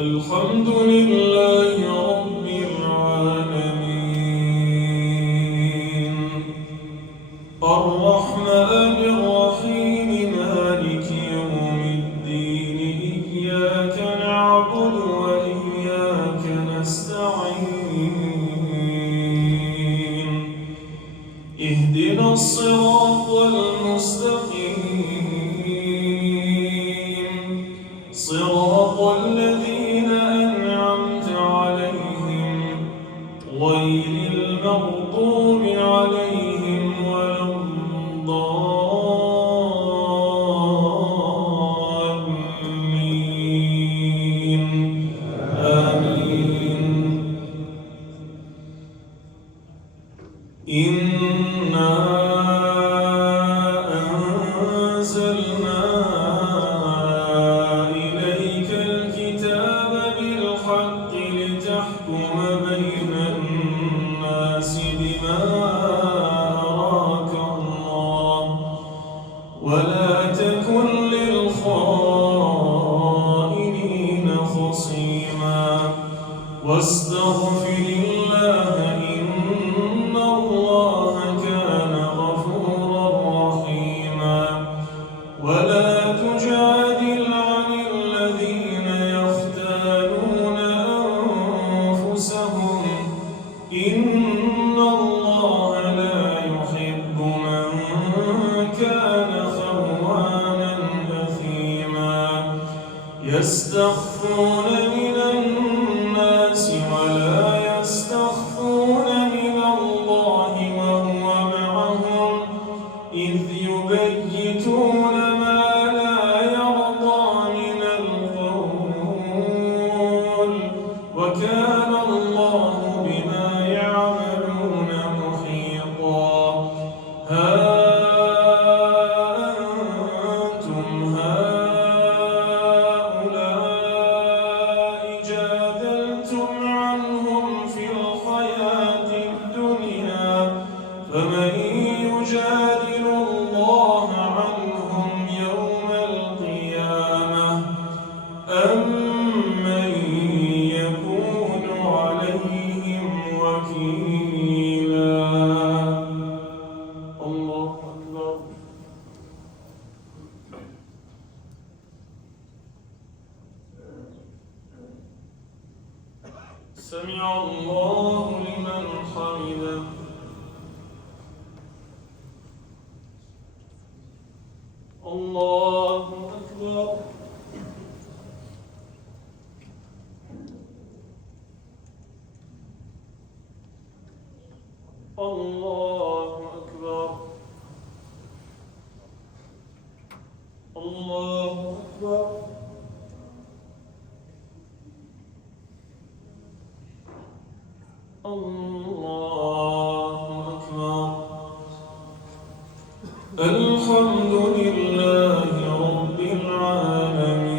الحمد لله رب العالمين الرحمن الرحيم مالك يوم الدين إياك نعبد وإياك نستعين اهدنا الصراط المستقيم صراط الذين أنعمت عليهم غير المغضوب عليهم ولا الضالين آمين إنا أنزلنا إليك الكتاب بالحق لتحكم بين الناس بما أراك الله ولا تكن للخائنين خصيما واستغفر الله إن الله كان غفورا رحيما ولا تجادل عن الذين يختانون أنفسهم إن الله لا يحب من كان خوانا أثيما يستخفون من الناس ولا يستخفون من الله وهو معهم إذ يبيتون ما لا يرضى من القول وكان الله بما يعملون محيطا ها أنتم هؤلاء جادلتم عنهم في الحياة الدنيا فمن يجادل الله عنهم يوم القيامة أم من يكون عليهم وكيلا الله أكبر سمع الله لمن حمده الله أكبر الله أكبر الله أكبر الله أكبر الحمد لله رب العالمين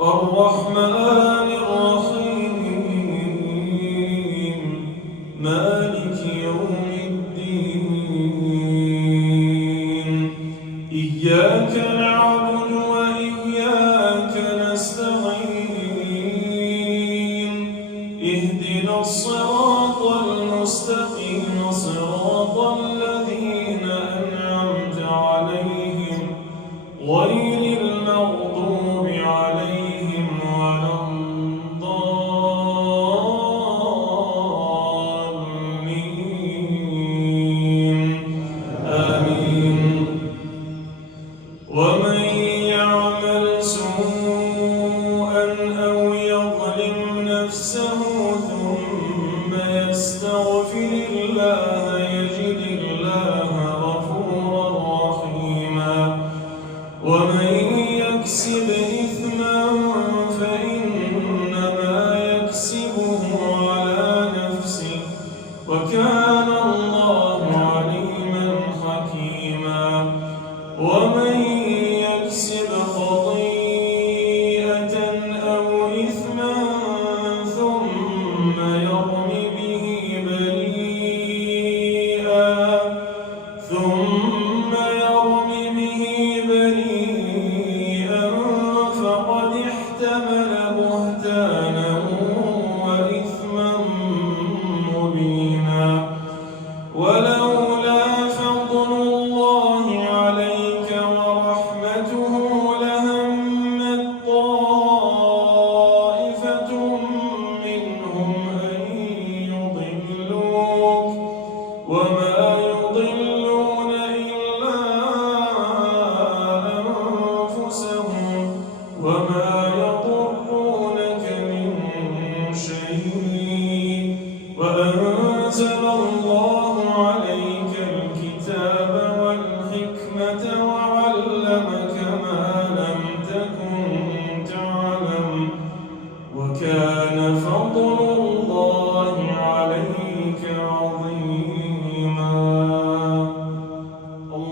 الرحمن الرحيم مالك يوم الدين إياك نعبد وإياك نستعين اهدنا الصراط المستقيم صراط الذين أنعمت عليهم غير المغضوب عليهم ولا الضالين آمين ومن يعمل سوءا أو يظلم نفسه ثم يستغفر الله يجد الله غفورا رحيما ومن يكسب إثما فإنما يكسبه على نفسه وكان الله عليما حكيما ومن يكسب خطيئة أو إثما ثم يرم به بريئا رحمة